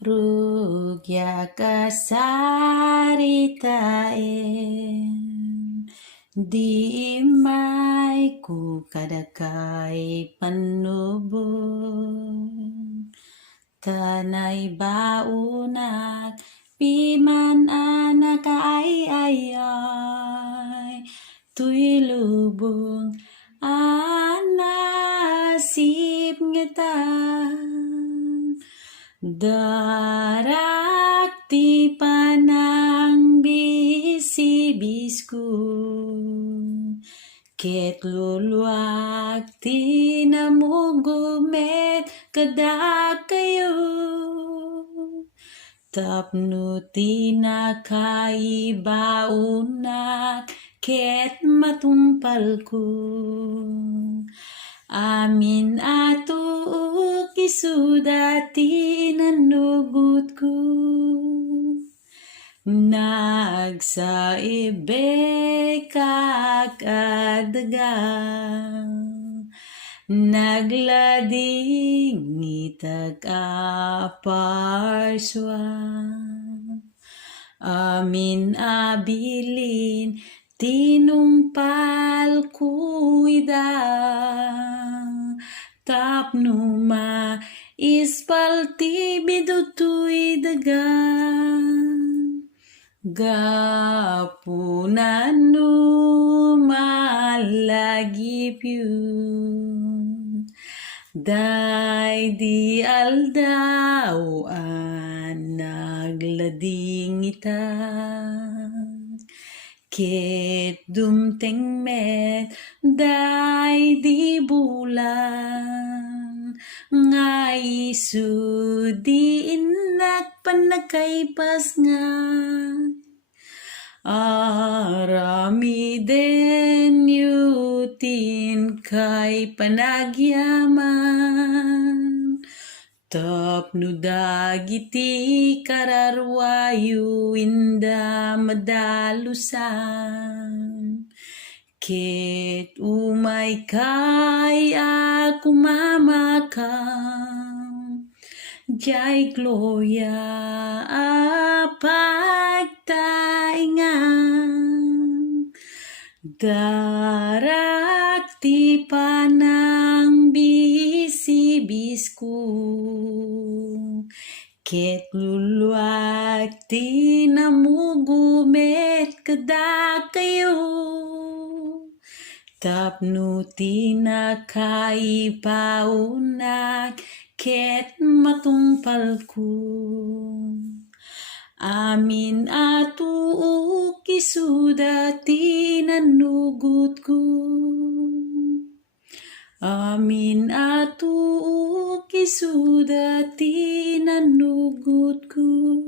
RUGIAC SARITAEN di may ku kadakay panubong tanay baunat piman anak ay tuy lubong anasip ngeta darak ti panang bisibisku ket luluak ti namugumet kadak kayo tapno ti nakaibaunat ket matumpal ko amin atuk isudati nanugut ko nagsaibek kakadagang naglading nitag aparswan amin abilin tinumpal kuida tapno ma ispalti bidutoy dagan gapunan no malagip yun day di aldauan naglading ita ket dumteng met day di bulan nga isu di inak panagkaipas nga arami den yutin kay panagyaman tapno dagiti kararwayo inda madalusan ket umay kay akumamakam jay gloria apagtaingan darak ti panang bisibisku ket luluak ti namugumet kadak kayo tapno ti nakaipaunat ket matumpal ko amin atuk isudati nanugut ko amin atuk isudati nanugut ko